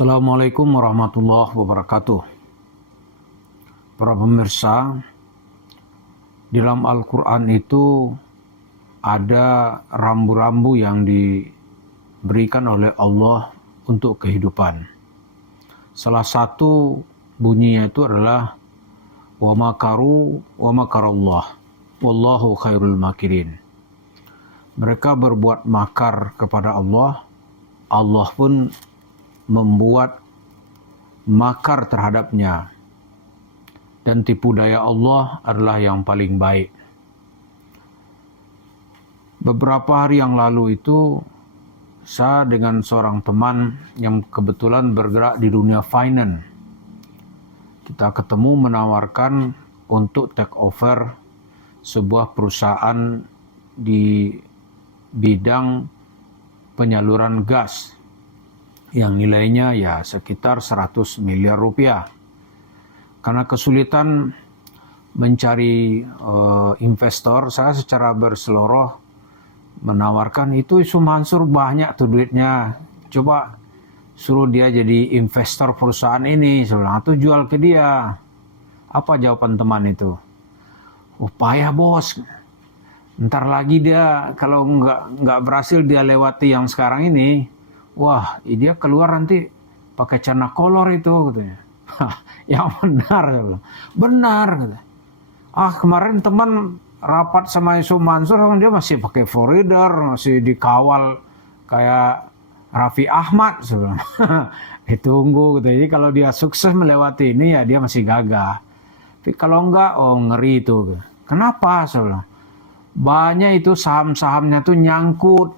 Assalamualaikum warahmatullahi wabarakatuh. Para pemirsa, di dalam Al-Quran itu ada rambu-rambu yang diberikan oleh Allah untuk kehidupan. Salah satu bunyinya itu adalah wa makaru wa makarallah wallahu khairul makirin. Mereka berbuat makar kepada Allah, Allah pun membuat makar terhadapnya, dan tipu daya Allah adalah yang paling baik. Beberapa hari yang lalu itu saya dengan seorang teman yang kebetulan bergerak di dunia finance, kita ketemu menawarkan untuk take over sebuah perusahaan di bidang penyaluran gas yang nilainya ya sekitar 100 miliar rupiah. Karena kesulitan mencari investor, saya secara berseloroh menawarkan itu Isu Mansur banyak tuh duitnya, coba suruh dia jadi investor perusahaan ini, saya bilang, atau jual ke dia. Apa jawaban teman itu? Oh payah bos, ntar lagi dia kalau nggak berhasil dia lewati yang sekarang ini, wah, dia keluar nanti pakai celana kolor itu, katanya. Yang benar, benar. Katanya. Kemarin teman rapat sama Isu Mansur, dia masih pakai foreigner, masih dikawal kayak Raffi Ahmad, sebenarnya. Ditunggu, gitu. Jadi kalau dia sukses melewati ini, ya dia masih gagah. Tapi kalau enggak, oh ngeri itu. Kenapa, sebenarnya? Banyak itu saham-sahamnya tuh nyangkut.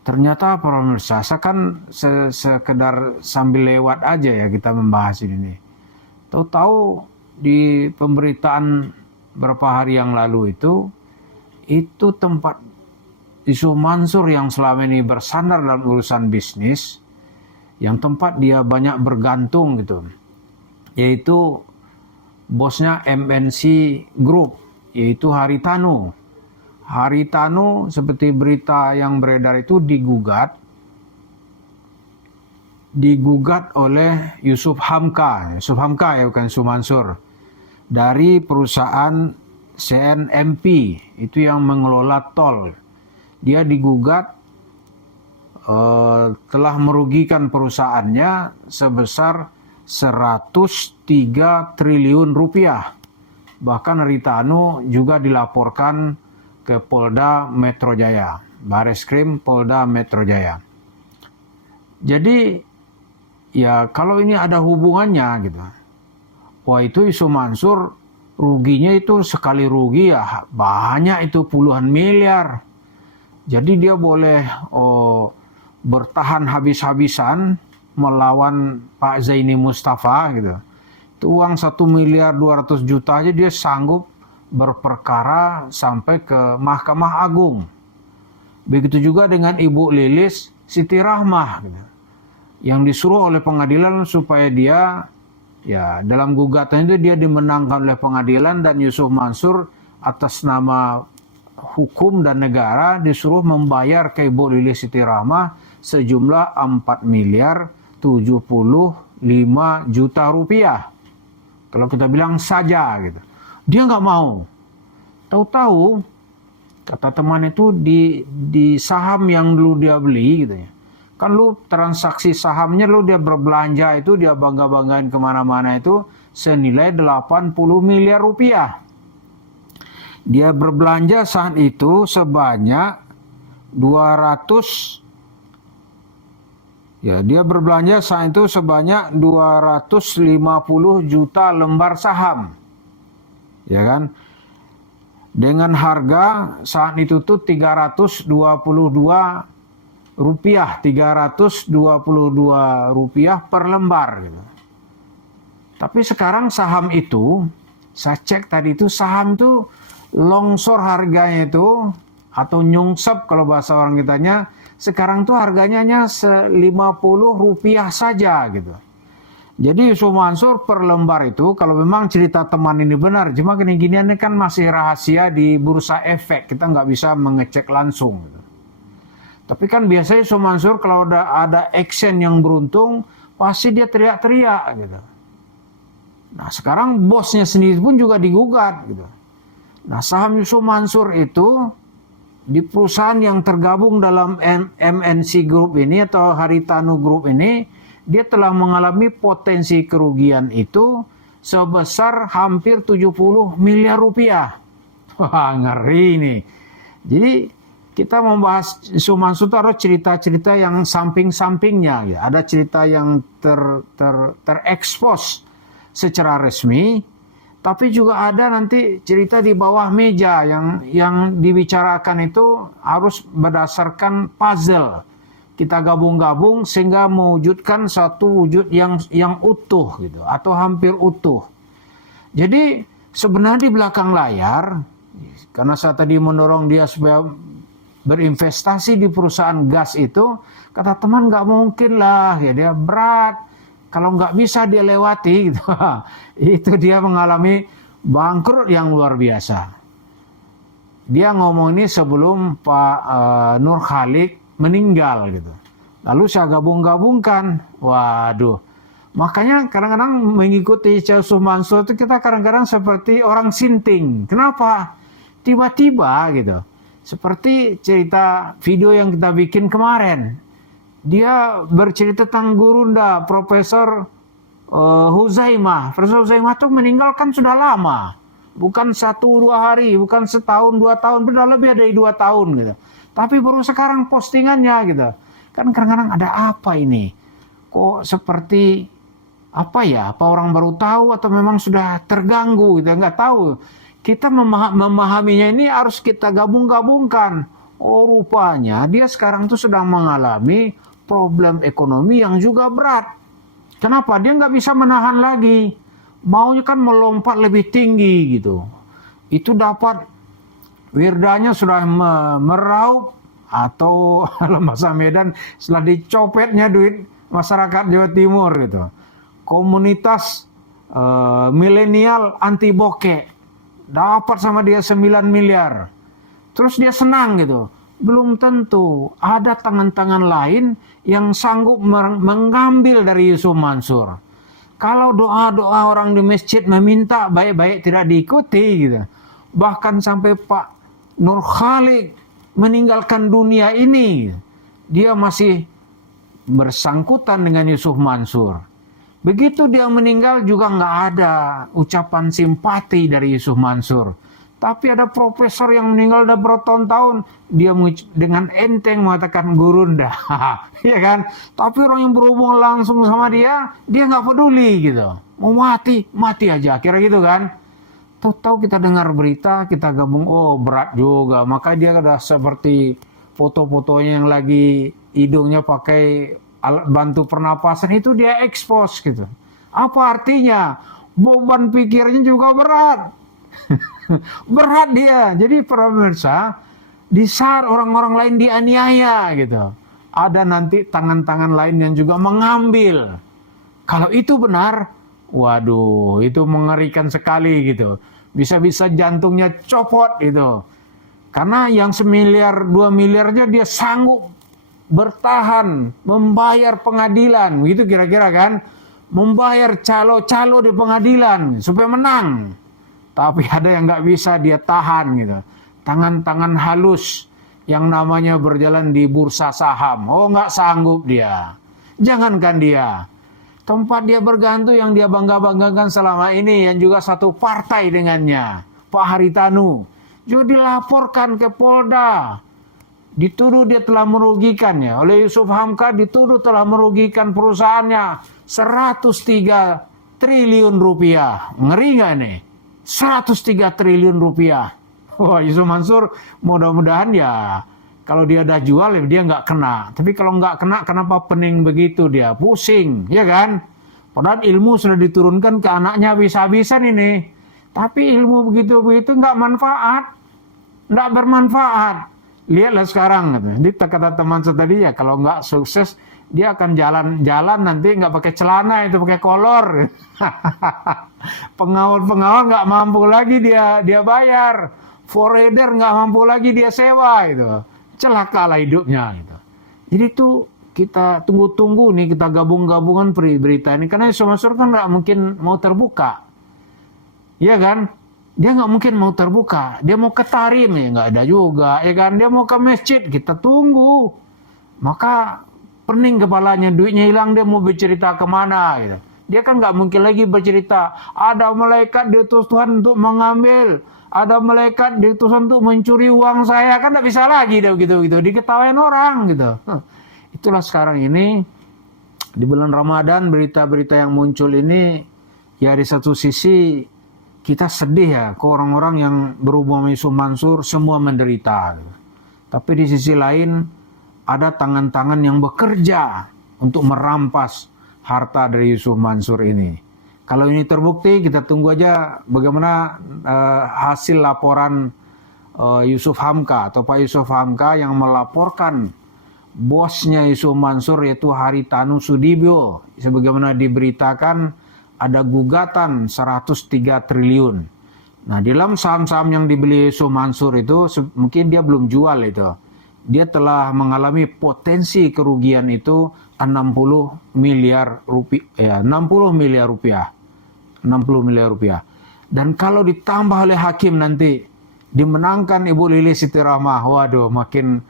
Ternyata para pemirsa, saya kan sekedar sambil lewat aja ya kita membahas ini. Tahu-tahu di pemberitaan beberapa hari yang lalu itu tempat Isu Mansur yang selama ini bersandar dalam urusan bisnis, yang tempat dia banyak bergantung gitu, yaitu bosnya MNC Group, yaitu Haritanu. Haritanu seperti berita yang beredar itu digugat oleh Yusuf Hamka ya, bukan Isu Mansur, dari perusahaan CNMP itu yang mengelola tol. Dia digugat telah merugikan perusahaannya sebesar 103 triliun rupiah. Bahkan Haritanu juga dilaporkan ke Polda Metro Jaya, Bareskrim Polda Metro Jaya. Jadi ya kalau ini ada hubungannya gitu, wah itu Isu Mansur ruginya itu sekali rugi ya banyak, itu puluhan miliar. Jadi dia boleh bertahan habis-habisan melawan Pak Zaini Mustafa gitu. Itu uang 1.200.000.000 aja dia sanggup berperkara sampai ke Mahkamah Agung. Begitu juga dengan Ibu Lilis Siti Rahmah gitu, yang disuruh oleh pengadilan supaya dia ya dalam gugatan itu dia dimenangkan oleh pengadilan, dan Yusuf Mansur atas nama hukum dan negara disuruh membayar ke Ibu Lilis Siti Rahmah sejumlah 4.075.000.000 rupiah. Kalau kita bilang saja gitu. Dia nggak mau. Tahu-tahu kata teman itu di saham yang dulu dia beli gitu ya. Kan lu transaksi sahamnya lu dia berbelanja itu dia bangga-banggain kemana-mana itu senilai 80 miliar rupiah. Dia berbelanja saat itu sebanyak 250 juta lembar saham. Ya kan? Dengan harga saat itu tuh 322 rupiah per lembar gitu. Tapi sekarang saham itu, saya cek tadi itu saham tuh longsor harganya itu, atau nyungsep kalau bahasa orang kitanya, sekarang tuh harganya hanya 50 rupiah saja gitu. Jadi Isu Mansur per lembar itu, kalau memang cerita teman ini benar, cuma gini-ginian ini kan masih rahasia di bursa efek, kita nggak bisa mengecek langsung gitu. Tapi kan biasanya Yusuf Mansur kalau ada action yang beruntung, pasti dia teriak-teriak gitu. Nah sekarang bosnya sendiri pun juga digugat gitu. Nah saham Yusuf Mansur itu di perusahaan yang tergabung dalam MNC Group ini atau Haritanu Group ini, dia telah mengalami potensi kerugian itu sebesar hampir 70 miliar rupiah. Wah ngeri nih. Jadi kita membahas Yusuf Mansur itu ada cerita-cerita yang samping-sampingnya. Ya. Ada cerita yang terekspos secara resmi, tapi juga ada nanti cerita di bawah meja yang dibicarakan itu harus berdasarkan puzzle. Kita gabung-gabung sehingga mewujudkan satu wujud yang utuh gitu atau hampir utuh. Jadi sebenarnya di belakang layar, karena saya tadi mendorong dia supaya berinvestasi di perusahaan gas itu, kata teman nggak mungkin lah, ya dia berat. Kalau nggak bisa dia lewati, gitu. Itu dia mengalami bangkrut yang luar biasa. Dia ngomong ini sebelum Pak Nur Khalid meninggal gitu. Lalu saya gabung-gabungkan, waduh. Makanya kadang-kadang mengikuti Yusuf Mansur itu kita kadang-kadang seperti orang sinting. Kenapa? Tiba-tiba gitu. Seperti cerita video yang kita bikin kemarin. Dia bercerita tentang gurunda Profesor Huzaimah. Profesor Huzaimah itu meninggal kan sudah lama. Bukan 1-2 hari, bukan setahun 2 tahun, sudah lebih dari 2 tahun gitu. Tapi baru sekarang postingannya gitu. Kan kadang-kadang ada apa ini? Kok seperti apa ya? Apa orang baru tahu atau memang sudah terganggu gitu? Nggak tahu. Kita memahaminya ini harus kita gabung-gabungkan. Oh rupanya dia sekarang tuh sedang mengalami problem ekonomi yang juga berat. Kenapa? Dia nggak bisa menahan lagi. Maunya kan melompat lebih tinggi gitu. Itu dapat wirdanya sudah meraup atau dalam bahasa Medan setelah dicopetnya duit masyarakat Jawa Timur gitu. Komunitas milenial anti bokeh dapat sama dia 9 miliar. Terus dia senang gitu. Belum tentu ada tangan-tangan lain yang sanggup mengambil dari Yusuf Mansur. Kalau doa-doa orang di masjid meminta baik-baik tidak diikuti gitu. Bahkan sampai Pak Nur Khalid meninggalkan dunia ini, dia masih bersangkutan dengan Yusuf Mansur. Begitu dia meninggal juga nggak ada ucapan simpati dari Yusuf Mansur. Tapi ada profesor yang meninggal udah bertahun-tahun, dia dengan enteng mengatakan gurunda, ya kan? Tapi orang yang berhubungan langsung sama dia nggak peduli gitu. Mau mati, mati aja, kira gitu kan? Tahu-tahu kita dengar berita, kita gabung, oh berat juga. Maka dia udah seperti foto-fotonya yang lagi hidungnya pakai alat bantu pernapasan itu dia ekspos gitu. Apa artinya? Beban pikirnya juga berat. Berat dia. Jadi para pemirsa, di saat orang-orang lain dianiaya gitu, ada nanti tangan-tangan lain yang juga mengambil. Kalau itu benar, waduh, itu mengerikan sekali gitu. Bisa-bisa jantungnya copot gitu. Karena yang 1 miliar, 2 miliarnya dia sanggup bertahan, membayar pengadilan, gitu kira-kira kan. Membayar calo-calo di pengadilan supaya menang. Tapi ada yang nggak bisa dia tahan gitu. Tangan-tangan halus yang namanya berjalan di bursa saham. Oh nggak sanggup dia. Jangankan dia. Tempat dia bergantung yang dia bangga-banggakan selama ini yang juga satu partai dengannya. Pak Haritanu. Juga dilaporkan ke Polda. Dituduh dia telah merugikannya. Oleh Yusuf Hamka dituduh telah merugikan perusahaannya 103 triliun rupiah. Ngeri nggak nih? 103 triliun rupiah. Wah Yusuf Mansur mudah-mudahan ya kalau dia udah jual ya dia nggak kena. Tapi kalau nggak kena kenapa pening begitu dia? Pusing, ya kan? Padahal ilmu sudah diturunkan ke anaknya habis-habisan ini. Tapi ilmu begitu-begitu nggak manfaat. Nggak bermanfaat. Lihatlah sekarang. Jadi kata teman saya tadi ya kalau nggak sukses dia akan jalan-jalan nanti nggak pakai celana itu pakai kolor. Pengawal-pengawal nggak mampu lagi dia bayar. Forerunner nggak mampu lagi dia sewa itu. Celakalah hidupnya gitu. Jadi itu kita tunggu-tunggu nih, kita gabung-gabungan berita ini. Karena Yusuf Mansur kan nggak mungkin mau terbuka. Iya kan? Dia nggak mungkin mau terbuka. Dia mau ke Tarim, ya nggak ada juga. Ya kan? Dia mau ke masjid, kita tunggu. Maka pening kepalanya, duitnya hilang, dia mau bercerita kemana gitu. Dia kan nggak mungkin lagi bercerita, ada malaikat diutus Tuhan untuk mengambil, ada malaikat diutus untuk mencuri uang saya, kan nggak bisa lagi dia gitu-gitu, diketawain orang gitu. Itulah sekarang ini di bulan Ramadan berita-berita yang muncul ini, ya di satu sisi kita sedih ya, ke orang-orang yang berhubungan Yusuf Mansur semua menderita. Tapi di sisi lain ada tangan-tangan yang bekerja untuk merampas harta dari Yusuf Mansur ini. Kalau ini terbukti, kita tunggu aja bagaimana hasil laporan Yusuf Hamka atau Pak Yusuf Hamka yang melaporkan bosnya Yusuf Mansur yaitu Haritanu Sudibyo. Sebagaimana diberitakan ada gugatan 103 triliun. Nah, di dalam saham-saham yang dibeli Yusuf Mansur itu mungkin dia belum jual itu. Dia telah mengalami potensi kerugian itu 60 miliar rupiah, 60 miliar rupiah. 60 miliar rupiah. Dan kalau ditambah oleh hakim nanti dimenangkan Ibu Lilis Siti Rahmah, waduh makin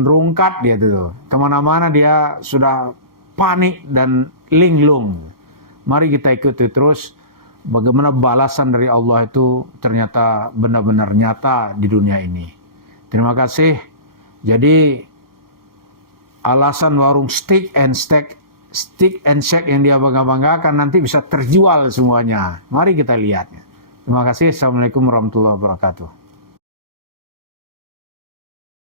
rungkat dia tuh. Kemana-mana dia sudah panik dan linglung. Mari kita ikuti terus bagaimana balasan dari Allah itu ternyata benar-benar nyata di dunia ini. Terima kasih. Jadi alasan warung stick and shake yang dia bangga-banggakan nanti bisa terjual semuanya. Mari kita lihat. Terima kasih. Assalamualaikum warahmatullahi wabarakatuh.